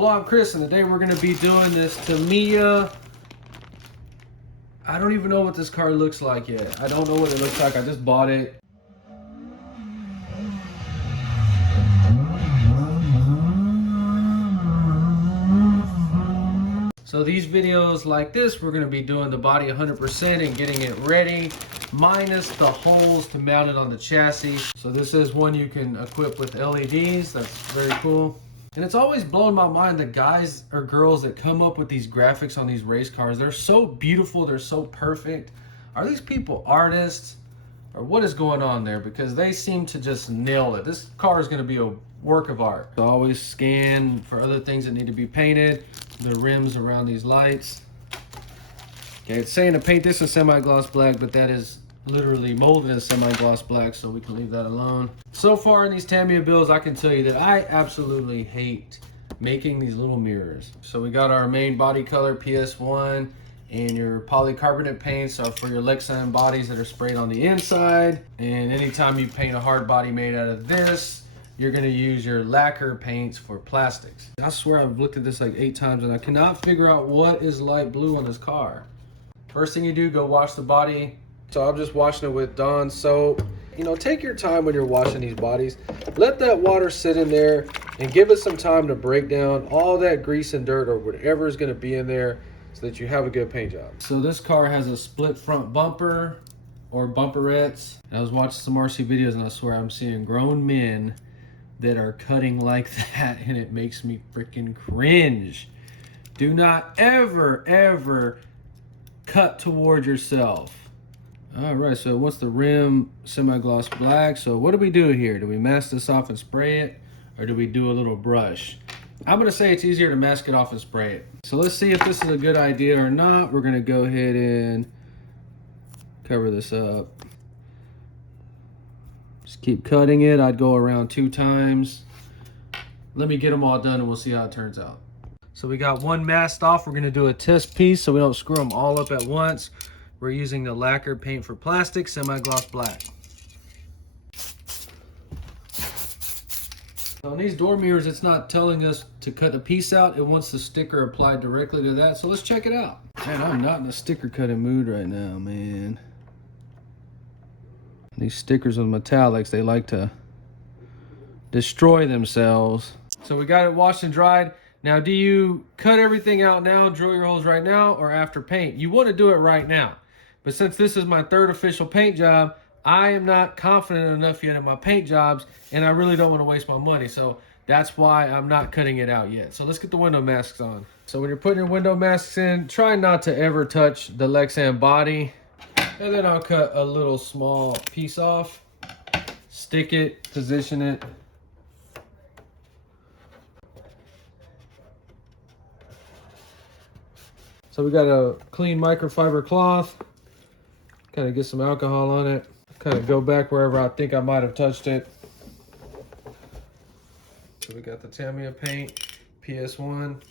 Hello, I'm Chris, and today we're going to be doing this Tamiya. I don't even know what this car looks like yet. I don't know what it looks like. I just bought it. So these videos like this, we're going to be doing the body 100% and getting it ready, minus the holes to mount it on the chassis. So this is one you can equip with LEDs. That's very cool. And it's always blown my mind, the guys or girls that come up with these graphics on these race cars. They're so beautiful, they're so perfect. Are these people artists, or what is going on there? Because they seem to just nail it. This car is going to be a work of art. So always scan for other things that need to be painted. The rims around these lights. Okay, it's saying to paint this in semi-gloss black, but that is literally molded in semi-gloss black, so we can leave that alone. So far in these Tamiya builds, I can tell you that I absolutely hate making these little mirrors. So we got our main body color PS1, and your polycarbonate paints are for your Lexan bodies that are sprayed on the inside. And anytime you paint a hard body made out of this, you're going to use your lacquer paints for plastics. I swear I've looked at this like 8 times and I cannot figure out what is light blue on this car. First thing you do, go wash the body. So I'm just washing it with Dawn soap. You know, take your time when you're washing these bodies. Let that water sit in there and give it some time to break down all that grease and dirt or whatever is going to be in there so that you have a good paint job. So this car has a split front bumper or bumperettes. I was watching some RC videos and I swear I'm seeing grown men that are cutting like that, and it makes me freaking cringe. Do not ever cut toward yourself. All right, so once the rim semi-gloss black, so what do we do here? Do we mask this off and spray it, or do we do a little brush? I'm gonna say it's easier to mask it off and spray it. So let's see if this is a good idea or not. We're gonna go ahead and cover this up. Just keep cutting it. I'd go around 2 times. Let me get them all done and we'll see how it turns out. So we got one masked off. We're gonna do a test piece so we don't screw them all up at once. We're using the lacquer paint for plastic, semi-gloss black. On these door mirrors, it's not telling us to cut a piece out. It wants the sticker applied directly to that. So let's check it out. Man, I'm not in a sticker cutting mood right now, man. These stickers with metallics, they like to destroy themselves. So we got it washed and dried. Now, do you cut everything out now, drill your holes right now, or after paint? You want to do it right now. But since this is my 3rd official paint job, I am not confident enough yet in my paint jobs, and I really don't want to waste my money. So that's why I'm not cutting it out yet. So let's get the window masks on. So when you're putting your window masks in, try not to ever touch the Lexan body. And then I'll cut a little small piece off, stick it, position it. So we got a clean microfiber cloth, kind of get some alcohol on it, kind of go back wherever I think I might have touched it. So we got the Tamiya paint, PS1.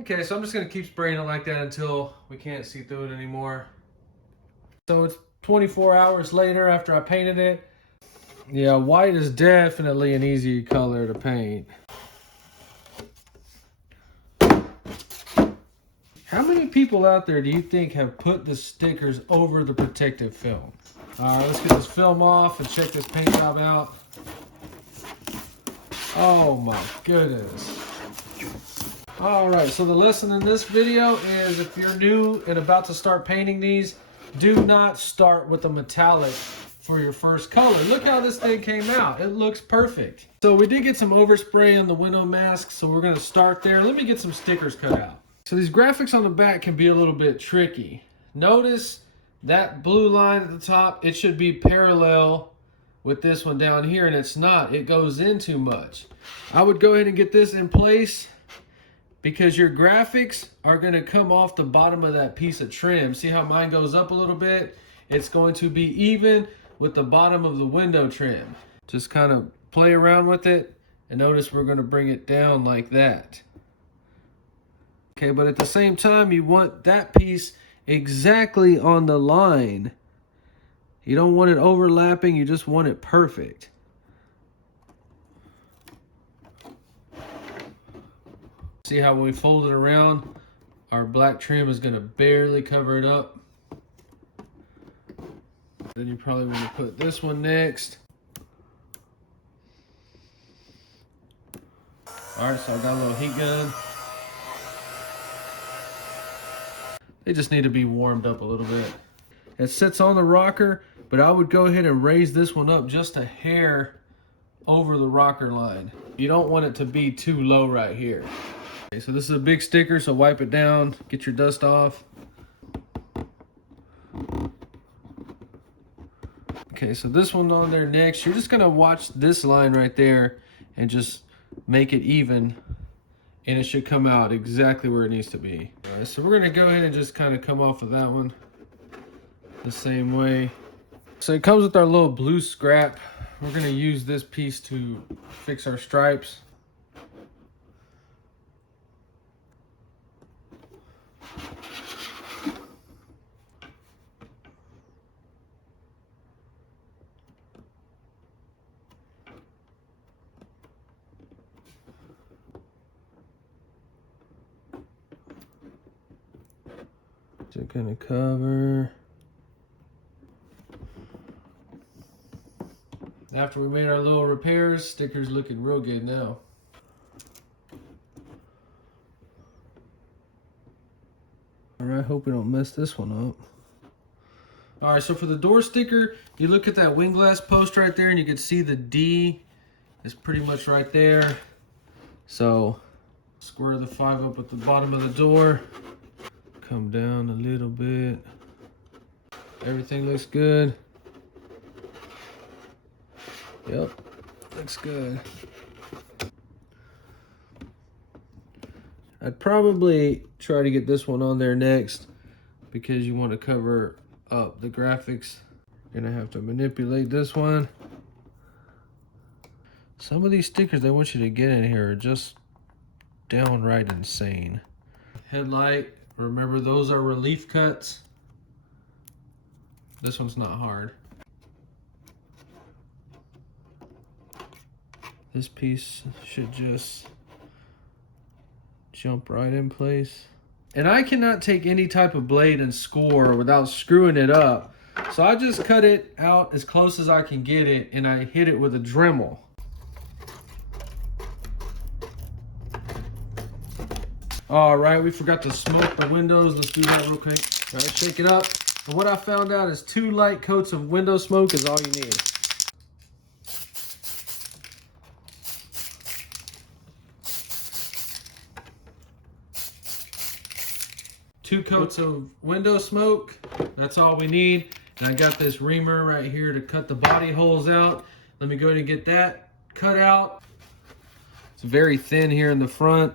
Okay, so I'm just gonna keep spraying it like that until we can't see through it anymore. So it's 24 hours later after I painted it. Yeah, white is definitely an easy color to paint. How many people out there do you think have put the stickers over the protective film? All right, let's get this film off and check this paint job out. Oh my goodness. All right, so the lesson in this video is if you're new and about to start painting these, do not start with a metallic for your first color. Look how this thing came out. It looks perfect. So we did get some overspray on the window mask, so we're gonna start there. Let me get some stickers cut out. So these graphics on the back can be a little bit tricky. Notice that blue line at the top, it should be parallel with this one down here, and it's not. It goes in too much. I would go ahead and get this in place because your graphics are going to come off the bottom of that piece of trim. See how mine goes up a little bit? it's going to be even with the bottom of the window trim. Just kind of play around with it, and notice we're going to bring it down like that. Okay, but at the same time, you want that piece exactly on the line. You don't want it overlapping, you just want it perfect. See how when we fold it around, our black trim is going to barely cover it up. Then you probably want to put this one next. Alright, so I got a little heat gun. They just need to be warmed up a little bit. It sits on the rocker, but I would go ahead and raise this one up just a hair over the rocker line. You don't want it to be too low right here. Okay, so this is a big sticker, so wipe it down, get your dust off. Okay, so this one's on there next. You're just gonna watch this line right there and just make it even, and it should come out exactly where it needs to be. All right, so we're gonna go ahead and just kind of come off of that one the same way. So it comes with our little blue scrap. We're gonna use this piece to fix our stripes. Just gonna cover. After we made our little repairs, sticker's looking real good now. All right, hope we don't mess this one up. All right, so for the door sticker, you look at that wing glass post right there and you can see the D is pretty much right there. So square the 5 up at the bottom of the door. Come down a little bit. Everything looks good. Yep, looks good. I'd probably try to get this one on there next because you want to cover up the graphics. You're gonna have to manipulate this one. Some of these stickers they want you to get in here are just downright insane. Headlight, remember those are relief cuts. This one's not hard. This piece should just jump right in place. And I cannot take any type of blade and score without screwing it up. So I just cut it out as close as I can get it, and I hit it with a Dremel. All right, we forgot to smoke the windows. Let's do that real quick. All right, shake it up. And what I found out is 2 light coats of window smoke is all you need. Two coats of window smoke, that's all we need. And I got this reamer right here to cut the body holes out. Let me go ahead and get that cut out. It's very thin here in the front.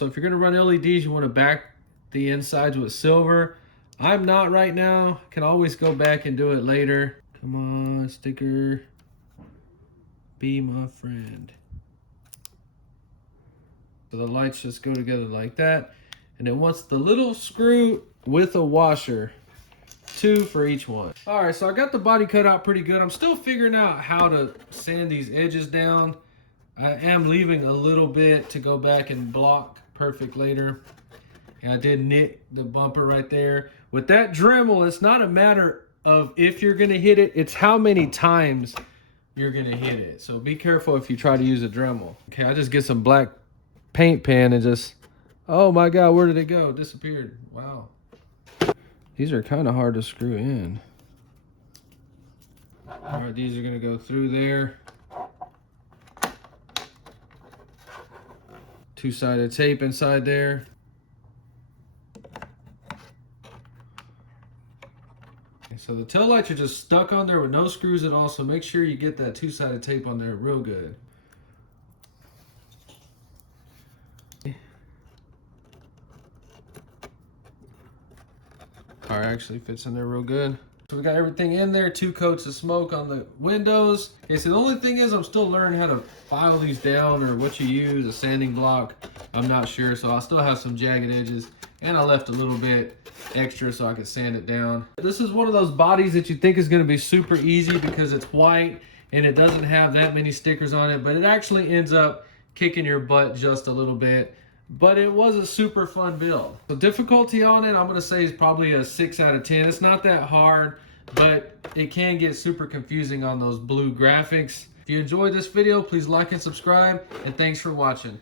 So if you're gonna run LEDs, you wanna back the insides with silver. I'm not right now, can always go back and do it later. Come on, sticker, be my friend. So the lights just go together like that. And it wants the little screw with a washer, 2 for each one. All right, so I got the body cut out pretty good. I'm still figuring out how to sand these edges down. I am leaving a little bit to go back and block perfect later. And I did nick the bumper right there. With that Dremel, it's not a matter of if you're gonna hit it, it's how many times you're gonna hit it. So be careful if you try to use a Dremel. Okay, I just get some black paint pen and just, oh my God, where did it go? It disappeared. Wow. These are kind of hard to screw in. All right, these are gonna go through there. 2-sided tape inside there. Okay, so the tail lights are just stuck on there with no screws at all, so make sure you get that 2-sided tape on there real good. Car actually fits in there real good. So we got everything in there, 2 coats of smoke on the windows. Okay, so the only thing is I'm still learning how to file these down, or what you use, a sanding block. I'm not sure, so I still have some jagged edges, and I left a little bit extra so I could sand it down. This is one of those bodies that you think is gonna be super easy because it's white and it doesn't have that many stickers on it, but it actually ends up kicking your butt just a little bit. But it was a super fun build. So difficulty on it, I'm gonna say is probably a 6 out of 10. It's not that hard, but it can get super confusing on those blue graphics. If you enjoyed this video, please like and subscribe, and thanks for watching.